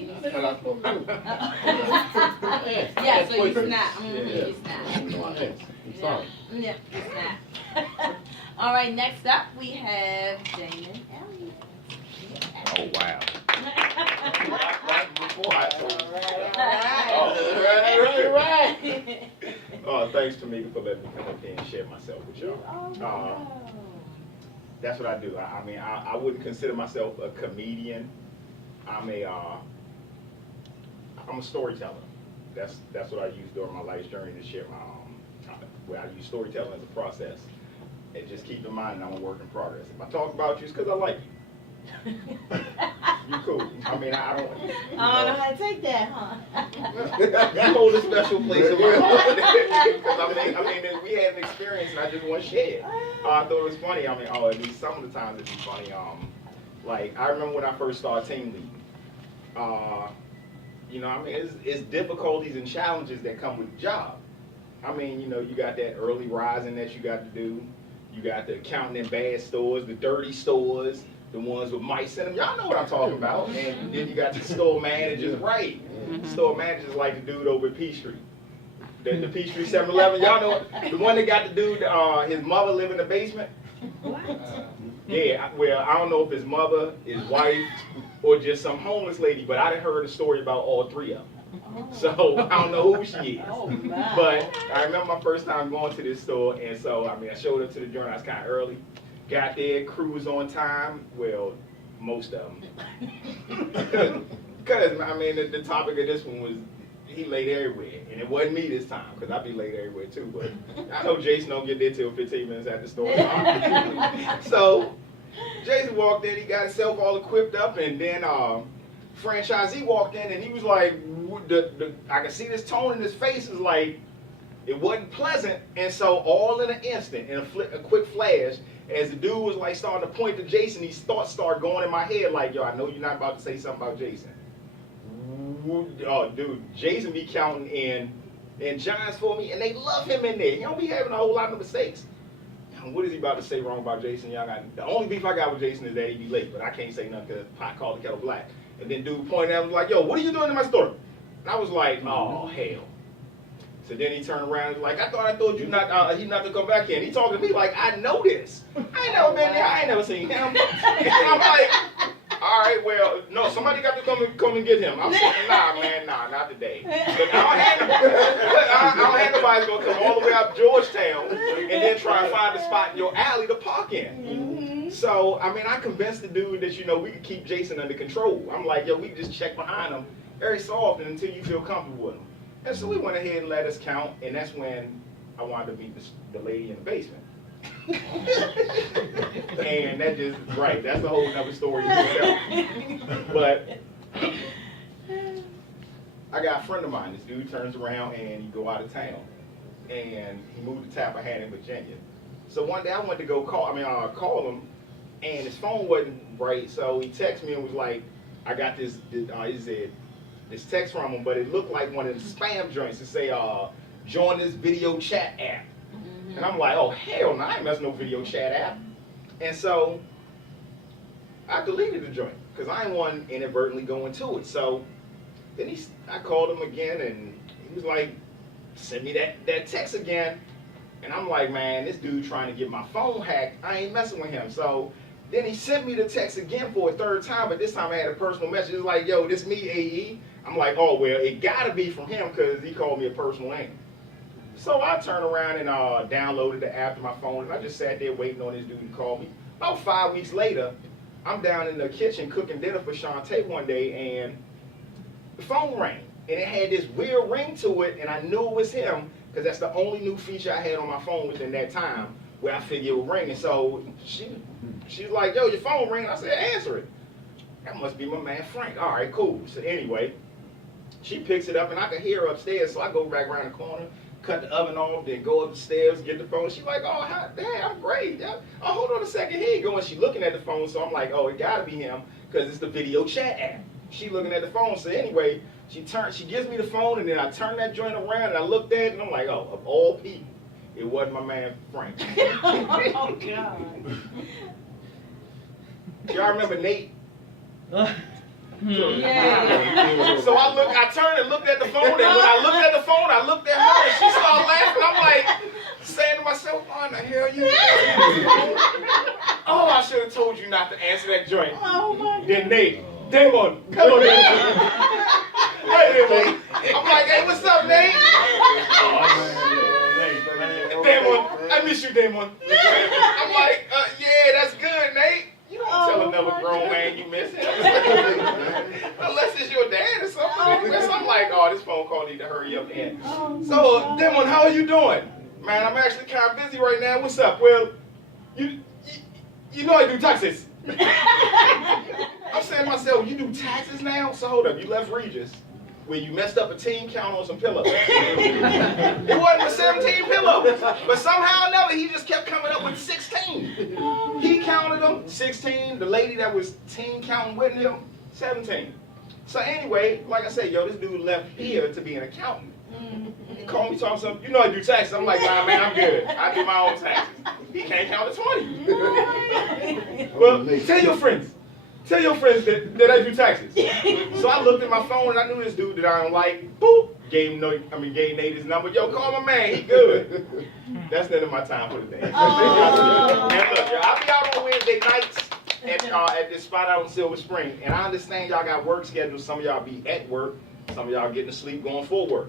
mean. Yeah, so you snap. You snap. I'm sorry. Yeah, you snap. All right, next up we have Damon Elliott. Oh, wow. Thanks, Tamika, for letting me come up here and share myself with y'all. That's what I do. I mean, I wouldn't consider myself a comedian. I'm a storyteller. That's what I use during my life's journey to share my where I use storytelling as a process. And just keep in mind, I'm a work in progress. If I talk about you, it's because I like you. You cool. I mean, I don't. I don't know how to take that, huh? You hold a special place in my heart. Because I mean, we had an experience, and I just want to share it. I thought it was funny. I mean, at least some of the times it'd be funny. Like I remember when I first started team leading. You know, I mean, it's difficulties and challenges that come with the job. I mean, you know, you got that early rising that you got to do. You got the counting in bad stores, the dirty stores, the ones with mice in them. Y'all know what I'm talking about. And then you got the store managers, right? Store managers like the dude over at Peachtree. The Peachtree 7-Eleven. Y'all know the one that got the dude, his mother live in the basement? What? Yeah, well, I don't know if his mother, his wife, or just some homeless lady, but I done heard a story about all three of them. So I don't know who she is. Oh, my. But I remember my first time going to this store, and so I mean I showed up to the joint. I was kind of early. Got there, crew was on time. Well, most of them. Because I mean the topic of this one was he late everywhere, and it wasn't me this time because I be late everywhere too. But I know Jason don't get there till 15 minutes after the store. So Jason walked in, he got himself all equipped up, and then franchisee walked in, and he was like, I could see this tone in his face is like, it wasn't pleasant, and so all in an instant, in a quick flash, as the dude was like starting to point to Jason, these thoughts started going in my head like, yo, I know you're not about to say something about Jason. Oh, dude, Jason be counting in Giants for me, and they love him in there. He don't be having a whole lot of mistakes. What is he about to say wrong about Jason? Y'all got the only beef I got with Jason is that he be late, but I can't say nothing because pot called the kettle black. And then dude pointed at me like, yo, what are you doing in my store? And I was like, oh hell. So then he turned around and was like, I told you not he not to come back here. And he talking to me like, I know this. I ain't never been there. I ain't never seen him. And I'm like, all right, well, no, somebody got to come and get him. I'm saying, nah, man, nah, not today. But I don't have nobody gonna come all the way up Georgetown and then try and find a spot in your alley to park in. So, I mean, I convinced the dude that, you know, we could keep Jason under control. I'm like, yo, we can just check behind him every so often until you feel comfortable with him. And so we went ahead and let us count, and that's when I wanted to meet the lady in the basement. And that just, right, that's a whole nother story itself. But I got a friend of mine, this dude turns around and he go out of town. And he moved to Tappahannock, Virginia. So one day I went to go call him, and his phone wasn't right, so he texted me and was like, I got he said, this text from him, but it looked like one of the spam joints to say, join this video chat app. And I'm like, oh, hell no, I ain't messing no video chat app. And so I deleted the joint because I ain't want to inadvertently go into it. So then I called him again, and he was like, send me that text again. And I'm like, man, this dude trying to get my phone hacked. I ain't messing with him. So then he sent me the text again for a third time, but this time I had a personal message. It's like, yo, this me, AE. I'm like, oh, well, it gotta be from him because he called me a personal name. So I turned around and downloaded the app to my phone, and I just sat there waiting on this dude to call me. About 5 weeks later, I'm down in the kitchen cooking dinner for Shantae one day, and the phone rang. And it had this weird ring to it, and I knew it was him because that's the only new feature I had on my phone within that time where I figured it would ring. And so she's like, yo, your phone ringing. I said, answer it. That must be my man Frank. All right, cool. So anyway, she picks it up, and I can hear her upstairs, so I go back around the corner, cut the oven off, then go upstairs, get the phone. She's like, oh, dad, I'm great. Yeah. Oh, hold on a second. Here you go. And she's looking at the phone, so I'm like, oh, it got to be him because it's the video chat app. She looking at the phone, so anyway, she gives me the phone, and then I turn that joint around, and I looked at it, and I'm like, oh, of all people, it wasn't my man Frank. Oh, God. Y'all remember Nate? Yeah. So I turned and looked at the phone, and when I looked at the phone, I looked at her, and she started laughing. I'm like, saying to myself, "What in the hell you?" Oh, I should have told you not to answer that joint. Oh my God. Then Nate, Damon, come on, Damon. Hey, Damon. I'm like, hey, what's up, Nate? Damon, I miss you, Damon. I'm like, yeah, that's good, Nate. You don't tell another grown man you miss him. Unless it's your dad or something. So I'm like, oh, this phone call need to hurry up in. So, Damon, how are you doing? Man, I'm actually kind of busy right now. What's up? Well, you know I do taxes. I'm saying to myself, you do taxes now? So hold up, you left Regis where you messed up a team count on some pillows. It wasn't but 17 pillows. But somehow or another, he just kept coming up with 16. He counted them, 16. The lady that was team counting with him, 17. So anyway, like I said, yo, this dude left here to be an accountant. He called me talking something, you know I do taxes. I'm like, nah, man, I'm good. I do my own taxes. He can't count to 20. Well, tell your friends. Tell your friends that I do taxes. So I looked at my phone and I knew this dude that I don't like. Boop. Gave Nate his number. Yo, call my man. He good. That's the end of my time for the day. And look, I'll be out on Wednesday nights at this spot out in Silver Spring. And I understand y'all got work schedules. Some of y'all be at work. Some of y'all getting to sleep going for work.